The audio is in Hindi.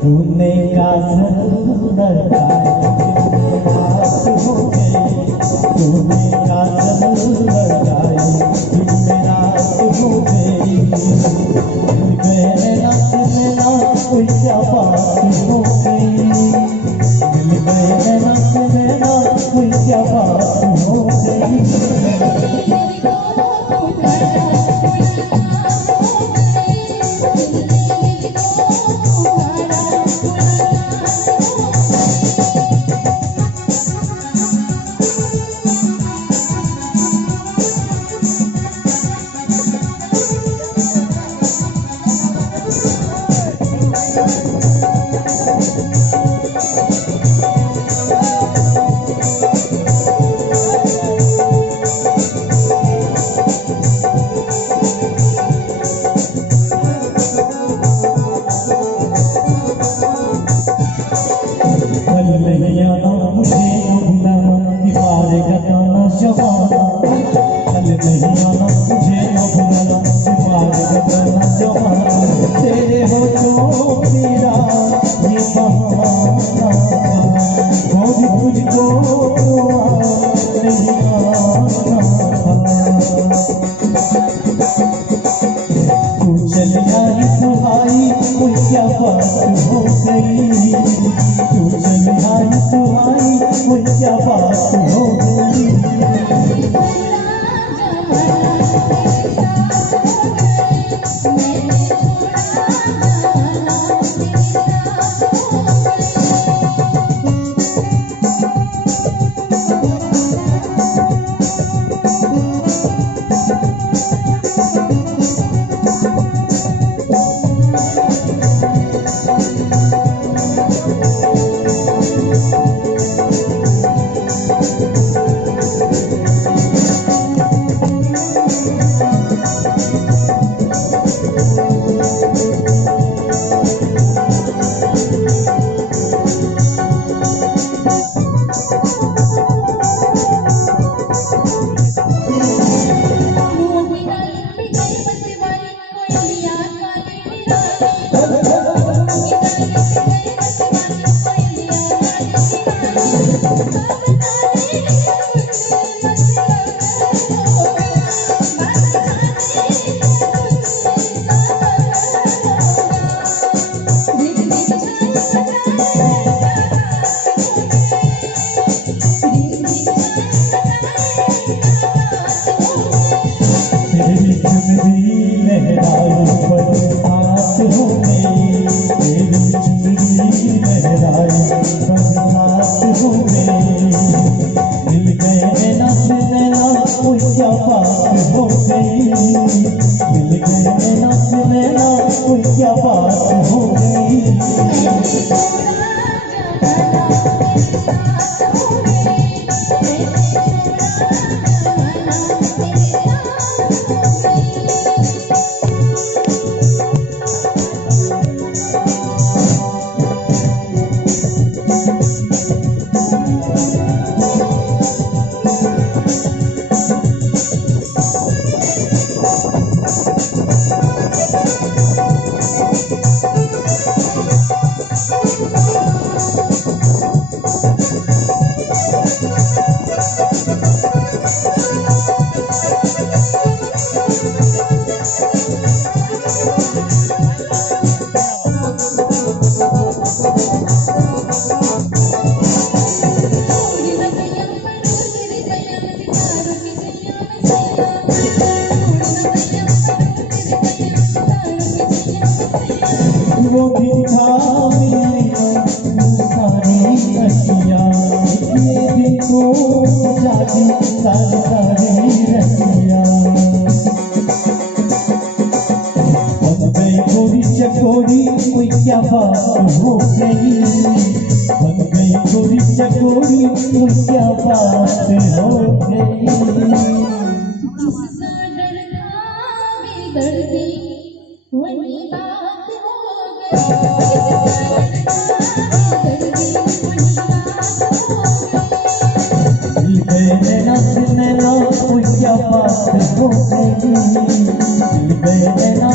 तूने काजल लगाई रात हो गई, तूने काजल लगाई दिन में रात हो गई। दिल गए नैना कोई क्या बात हो गई, दिल गए नैना कोई क्या बात हो गई। तेरे हो तो मेरा ये बहाना था, मुझको नहीं आना था। तू चली आई तो आई कोई क्या बात हो गई, तू चली आई तो आई कोई क्या बात हो गई। क्या बात हो गई। वो दिखा मेरी सारी रसिया, ये भी तो जागी सारी सारी रसिया। बन गई गोरी चकोरी कोई क्या बात हो गई, बन गई गोरी चकोरी कोई क्या बात हो गई। दर्दी वही बात हो गई। मिल गए नैना से नैना, कोई क्या बात हो गई। मिल गए नैना